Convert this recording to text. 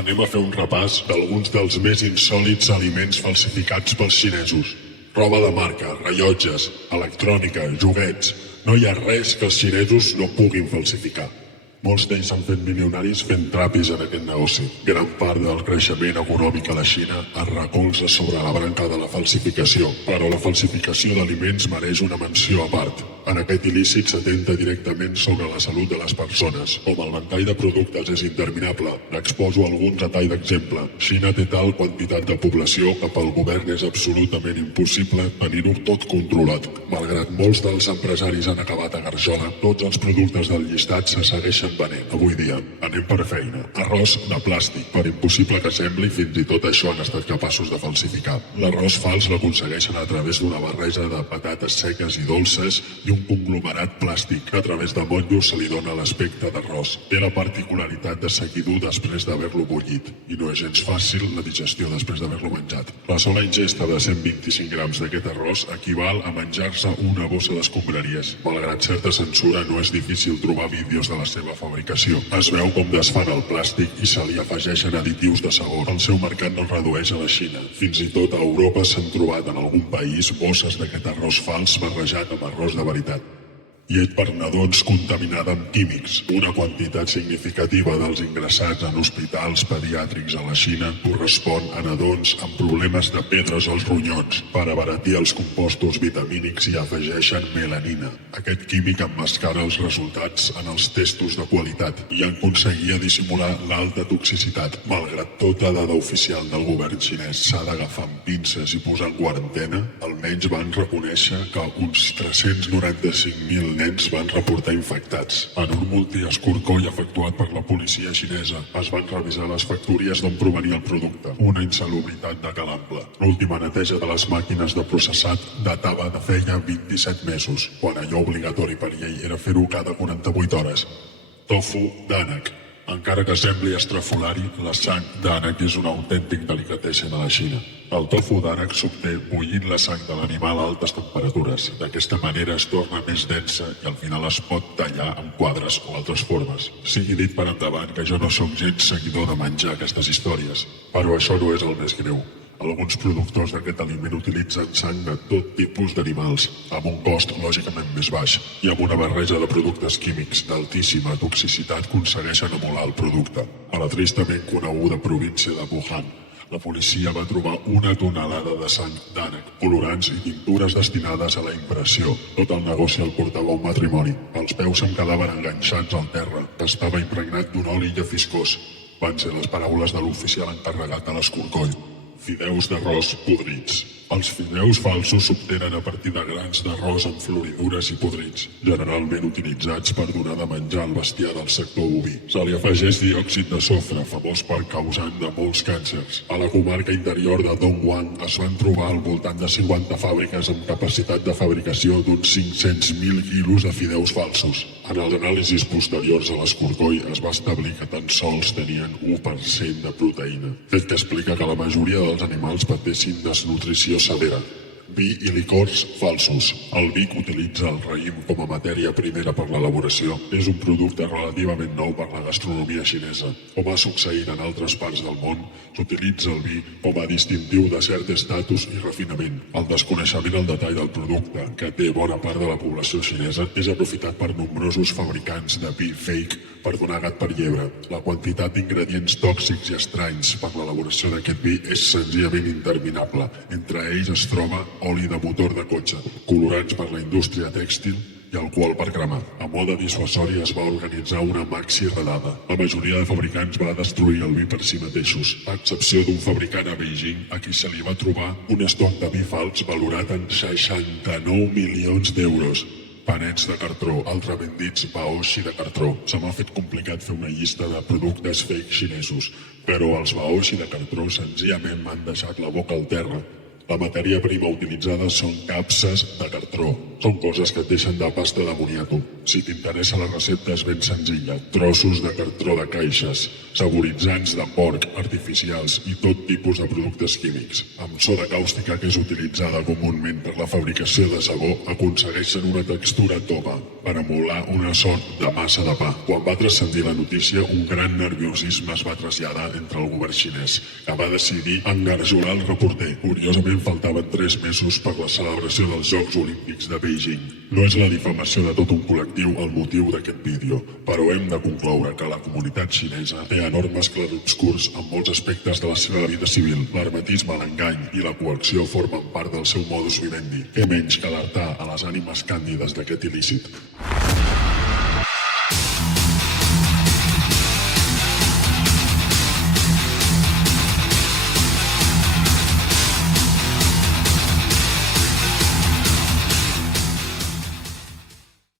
Anem a fer un repàs d'alguns dels més insòlits aliments falsificats pels xinesos. Roba de marca, rellotges, electrònica, joguets... No hi ha res que els xinesos no puguin falsificar. Molts d'ells s'han fet milionaris fent trapis en aquest negoci. Gran part del creixement econòmic a la Xina es recolza sobre la branca de la falsificació, però la falsificació d'aliments mereix una menció a part. En aquest il·lícit s'atenta directament sobre la salut de les persones. Com el ventall de productes és interminable, n'exposo alguns a tall d'exemple. Xina té tal quantitat de població que pel govern és absolutament impossible tenir-ho tot controlat. Malgrat molts dels empresaris han acabat a garjola, tots els productes del llistat se segueixen venent. Avui dia, anem per feina. Arròs de plàstic, per impossible que sembli, fins i tot això han estat capaços de falsificar. L'arròs fals l'aconsegueixen a través d'una barreja de patates seques i dolces i un conglomerat plàstic. A través de motllos se li dona l'aspecte d'arròs. Té la particularitat de seguir dur després d'haver-lo bullit, i no és gens fàcil la digestió després d'haver-lo menjat. La sola ingesta de 125 grams d'aquest arròs equival a menjar-se una bossa d'escombraries. Malgrat certa censura, no és difícil trobar vídeos de la seva fabricació. Es veu com desfan el plàstic i se li afegeixen additius de sabor. El seu mercat no es redueix a la Xina. Fins i tot a Europa s'han trobat en algun país bosses d'aquest arròs fals barrejat amb arròs de veritat. Llet per nadons contaminada amb químics. Una quantitat significativa dels ingressats en hospitals pediàtrics a la Xina correspon a nadons amb problemes de pedres als ronyons. Per abaratir els compostos vitamínics hi afegeixen melanina. Aquest químic emmascara els resultats en els testos de qualitat i en aconseguia dissimular l'alta toxicitat. Malgrat tota dada oficial del govern xinès s'ha d'agafar amb pinces i posar en quarantena, almenys van reconèixer que uns 395.000 nens van reportar infectats. En un multiescorcoll efectuat per la policia xinesa es van revisar les factories d'on provenia el producte. Una insalubritat de calample. L'última neteja de les màquines de processat datava de feia 27 mesos, quan allò obligatori per llei era fer-ho cada 48 hores. Tofu d'ànec. Encara que sembli estrafolari, la sang d'ànec és un autèntic delicatessen a la Xina. El tofu d'ànec s'obté bullint la sang de l'animal a altes temperatures. D'aquesta manera es torna més densa i al final es pot tallar en quadres o altres formes. Sigui dit per endavant que jo no sóc gens seguidor de menjar aquestes històries, però això no és el més greu. Alguns productors d'aquest aliment utilitzen sang de tot tipus d'animals, amb un cost lògicament més baix, i amb una barreja de productes químics d'altíssima toxicitat aconsegueixen emular el producte. A la tristament coneguda província de Wuhan, la policia va trobar una tonelada de sang d'ànec, colorants i pintures destinades a la impressió. Tot el negoci el portava un matrimoni. Els peus em quedaven enganxats al terra, que estava impregnat d'un oli llefiscós. Van ser les paraules de l'oficial encarregat de l'escorcoll. Fideus d'arròs podrits. Els fideus falsos s'obtenen a partir de grans d'arròs amb floridures i podrits, generalment utilitzats per donar de menjar al bestiar del sector boví. Se li afegeix diòxid de sofre, famós per causant de molts càncers. A la comarca interior de Dongguan es van trobar al voltant de 50 fàbriques amb capacitat de fabricació d'uns 500.000 quilos de fideus falsos. En els anàlisis posteriors a l'escorcoll es va establir que tan sols tenien 1% de proteïna, fet que explica que la majoria dels animals pateixin desnutrició severa. Vi i licors falsos. El vi que utilitza el raïm com a matèria primera per l'elaboració és un producte relativament nou per la gastronomia xinesa. Com ha succeït en altres parts del món, s'utilitza el vi com a distintiu de cert estatus i refinament. El desconeixement al detall del producte, que té bona part de la població xinesa, és aprofitat per nombrosos fabricants de vi fake per donar gat per llebre. La quantitat d'ingredients tòxics i estranys per l'elaboració d'aquest vi és senzillament interminable. Entre ells es troba oli de motor de cotxe, colorants per la indústria tèxtil i alcohol per cremar. A mode dissuasori es va organitzar una maxi redada. La majoria de fabricants va destruir el vi per si mateixos, a excepció d'un fabricant a Beijing a qui se li va trobar un estoc de vi fals valorat en 69 milions d'euros. Panets de cartró, altrament dits baoshi de cartró. Se m'ha fet complicat fer una llista de productes fake xinesos, però els baoshi de cartró senzillament m'han deixat la boca al terra. La matèria prima utilitzada són capses de cartró. Són coses que et deixen de pasta de moniato. Si t'interessa la recepta és ben senzilla. Trossos de cartró de caixes, saboritzants de porc, artificials i tot tipus de productes químics. Amb soda càustica, que és utilitzada comúment per la fabricació de sabó, aconsegueixen una textura tova per emular una sort de massa de pa. Quan va transcendir la notícia, un gran nerviosisme es va traslladar entre el govern xinès, que va decidir engarjolar el reporter. Curiosament, faltaven 3 mesos per la celebració dels Jocs Olímpics de Beijing. No és la difamació de tot un col·lectiu el motiu d'aquest vídeo, però hem de concloure que la comunitat xinesa té enormes clarobscurs en molts aspectes de la seva vida civil. L'hermetisme, l'engany i la coacció formen part del seu modus vivendi. Què menys que alertar a les ànimes càndides d'aquest il·lícit?